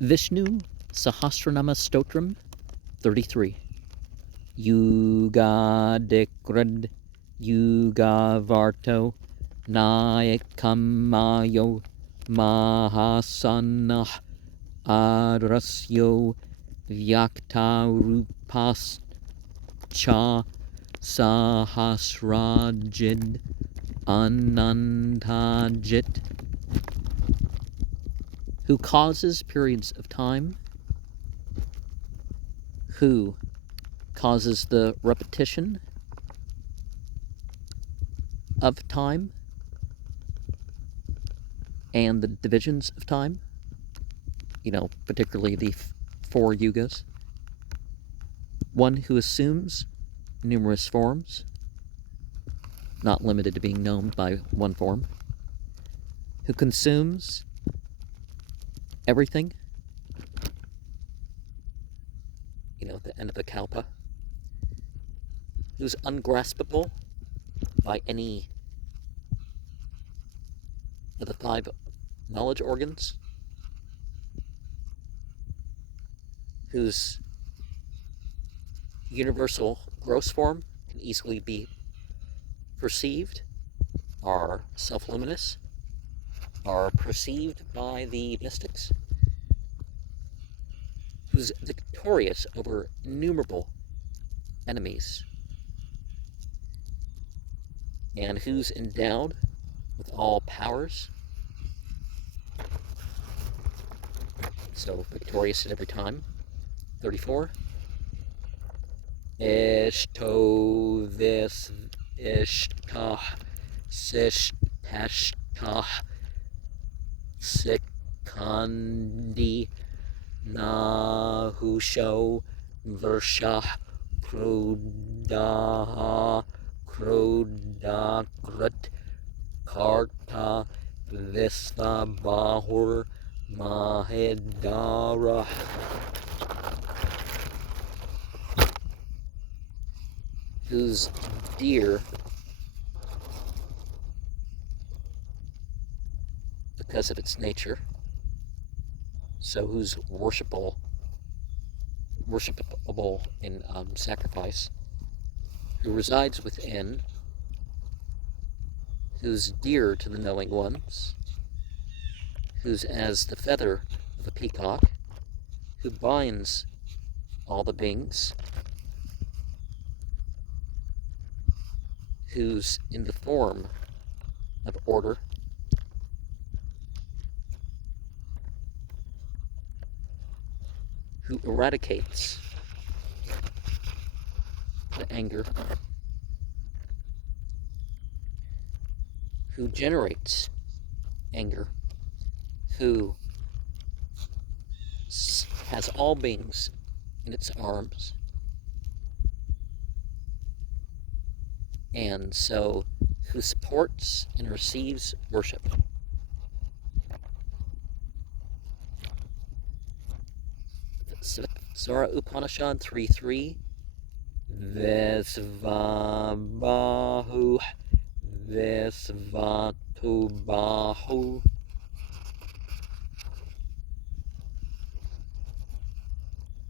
Visnu Sahasranama Stotram 33. Yuga Dikrad Yuga Varto Nayakamayo Mahasanah Arasyo Vyaktarupas Cha Sahasrajid Anantajit, who causes periods of time, who causes the repetition of time and the divisions of time, particularly the four yugas. One who assumes numerous forms, not limited to being known by one form, who consumes everything, the end of the kalpa, who's ungraspable by any of the five knowledge organs, whose universal gross form can easily be perceived, are self-luminous, are perceived by the mystics, who's victorious over innumerable enemies, and who's endowed with all powers, so victorious at every time. 34. Ishto vis ishtah sishteshtah sikandi nahusho versha krudaha krudakrat karta visva bahur mahidara, who's dear because of its nature, so who's worshipable in sacrifice, who resides within, who's dear to the knowing ones, who's as the feather of a peacock, who binds all the beings, who's in the form of order, who eradicates the anger, who generates anger, who has all beings in its arms, and so who supports and receives worship. Sura Upanishad 3:3. Vesvabahu Vesvatubahu.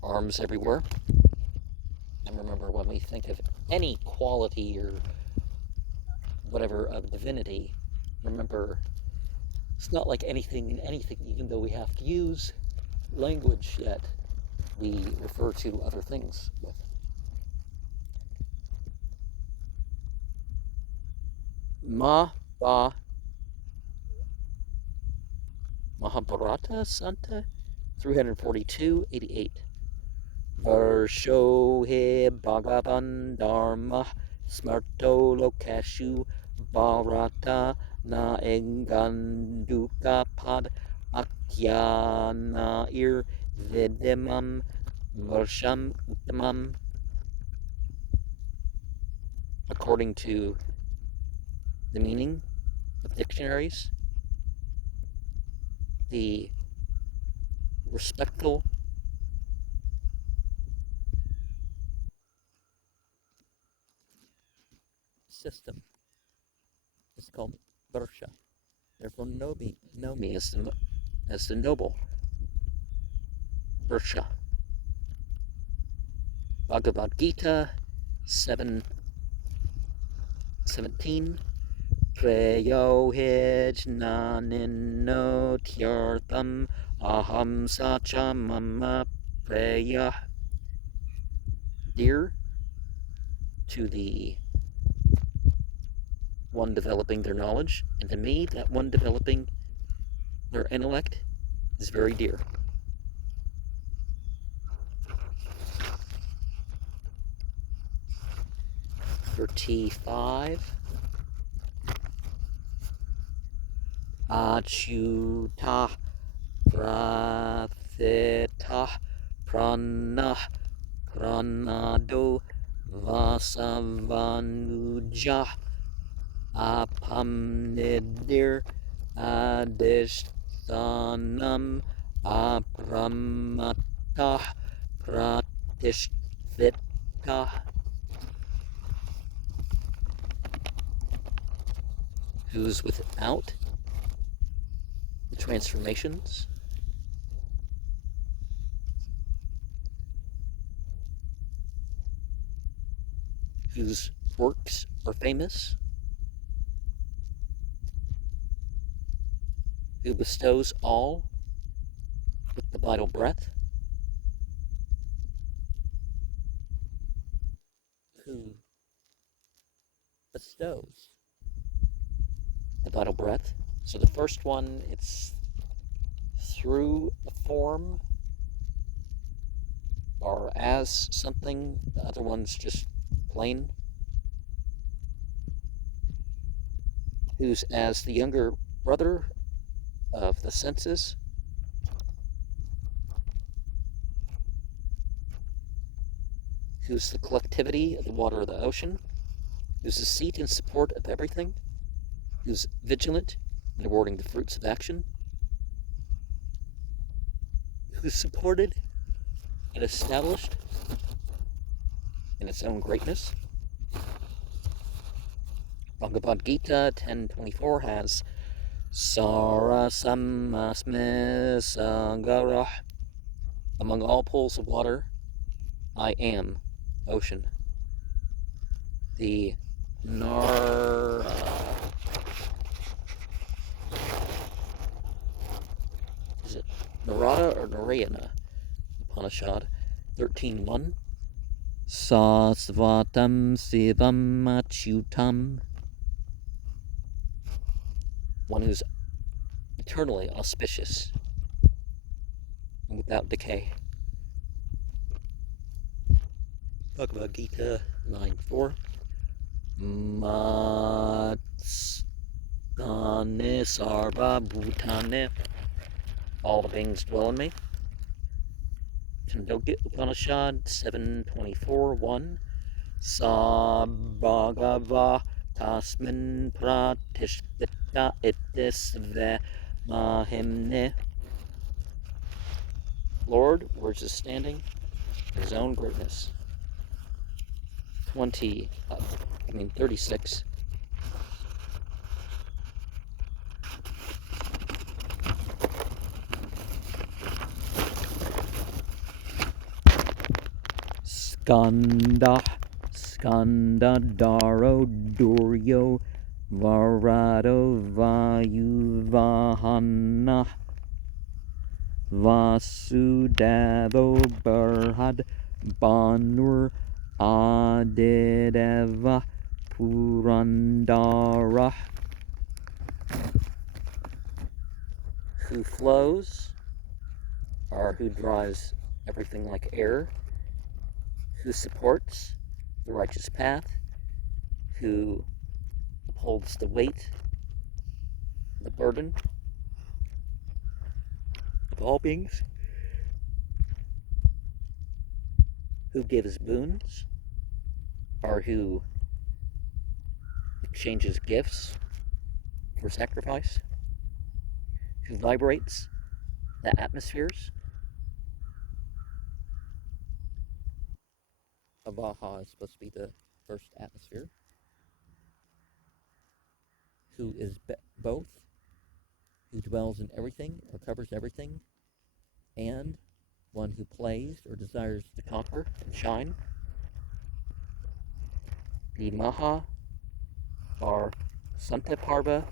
Arms everywhere. And remember, when we think of any quality or whatever of divinity, remember, it's not like anything, even though we have to use language, yet we refer to other things with. Mahabharata Santa 342:88. Varshohe Bhagavan Dharma Smarto Lokashu Bharata Na Enganduka Pad Akyana Ir Vidimam Varsham Uttamam. According to the meaning of dictionaries, the respectful system is called Varsha. Therefore, know me as the noble. Ursha. Bhagavad Gita 7:17. Preyo hijnanino tyartham aham sacha mama preya. Dear to the one developing their knowledge, and to me, that one developing their intellect is very dear. For T5, Achyuta Prathita Prana Pranado Vasavanuja Apamnidir Adishtanam Apramata Pratishvita. Who's without the transformations, whose works are famous, who bestows all with the vital breath, who bestows the vital breath. So the first one, it's through a form or as something. The other one's just plain. Who's as the younger brother of the senses, who's the collectivity of the water of the ocean, who's the seat and support of everything, who's vigilant in awarding the fruits of action, who's supported and established in its own greatness. Bhagavad Gita 10:24 has Sarasamasmi Sagara. Among all pools of water, I am ocean. The is it Narada or Narayana Upanishad 13:1. Sasvatam Sivam Achyutam. One who's eternally auspicious and without decay. Bhagavad Gita 9:4. Matstane Sarva Bhutane. All the beings dwell in me. Chandogya Upanishad 7:24:1. Sabhagava Tasmin Pratishvita Itisve Mahimne. Lord, where's his standing? His own greatness. 36. Skanda Daro Duryo Varado Vayuvahana Vasudavo Barhad Banur Adideva Purandara. Who flows, or who drives everything like air, who supports the righteous path, who upholds the weight, the burden of all beings, who gives boons, or who exchanges gifts for sacrifice, who vibrates the atmospheres. Avaha is supposed to be the first atmosphere. Who is both, who dwells in everything or covers everything, and one who plays or desires to conquer and shine. The Maha are Santaparva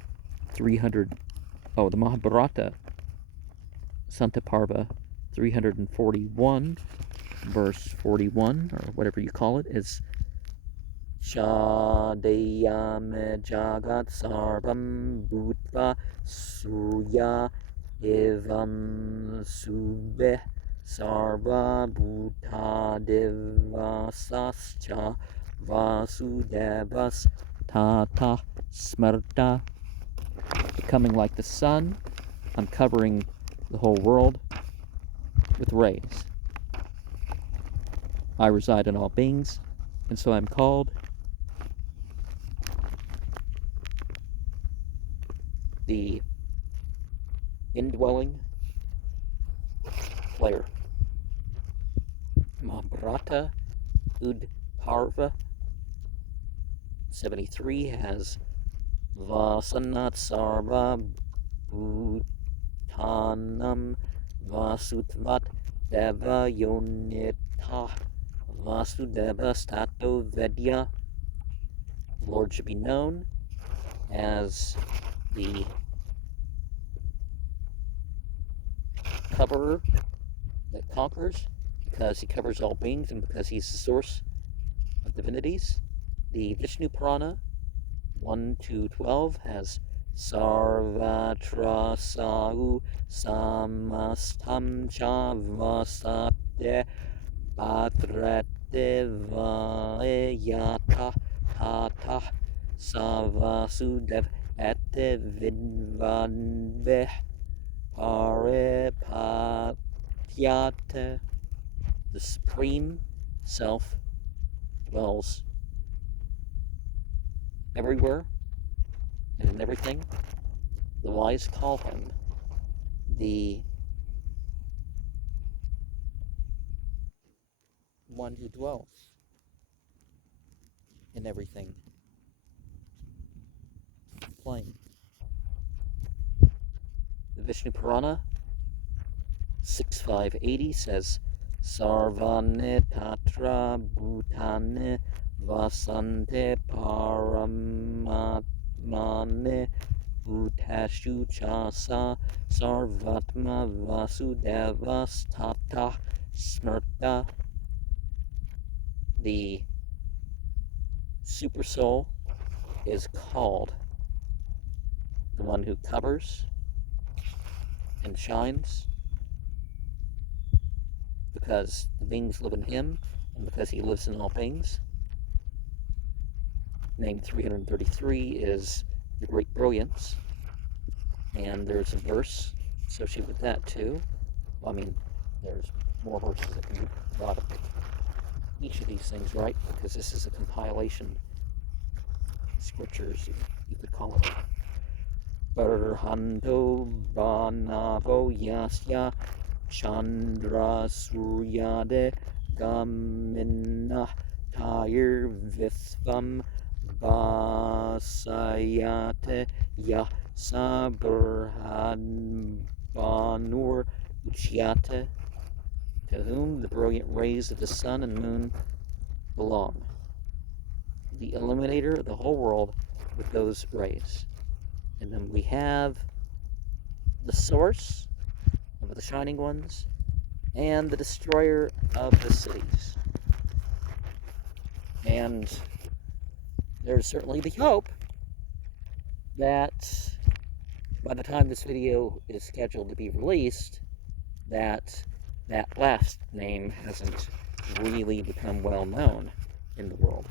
300. Oh, the Mahabharata Santaparva 341, verse 41, or whatever you call it, is Shadayame Jagat Sarvam Bhutva Surya Evam Subeh Sarva Bhuta Devasascha Vasudevas Tata Smarta. Becoming like the sun, I'm covering the whole world with rays. I reside in all beings, and so I'm called the indwelling player. Mahabharata Udparva 73 has Vasanat Sarva Bhutanam Vasutvat Deva Yonita Vasudeva Stato Vedya. The Lord should be known as the coverer that conquers, because he covers all beings and because he's the source of divinities. The Visnu Purana 1-12 has Sarvatra Sau Samastam Chavasate Patrate Vayata Tata Savasudev Ete Vidvanbeh Parepatyate. The Supreme Self dwells everywhere and in everything. The wise call him the one who dwells in everything. Plain. The Vishnu Purana 6580 says Sarvane Tatra Bhutane Vasante Paramatmane Bhutashu Chasa Sarvatma Vasudevas Tata Smrta. The Super Soul is called the one who covers and shines, because the beings live in him and because he lives in all beings. Name 333 is the Great Brilliance, and there's a verse associated with that too. Well, I mean, there's more verses that can be brought up each of these things, right? Because this is a compilation scriptures, you could call it. Barhanto Banavo Yasya Chandra Suryade Gamina Tayir Visvam Basayate Yasa Burhan Banur Uchyate, to whom the brilliant rays of the sun and moon belong, the illuminator of the whole world with those rays. And then we have the source of the shining ones and the destroyer of the cities. And there's certainly the hope that by the time this video is scheduled to be released, that last name hasn't really become well known in the world.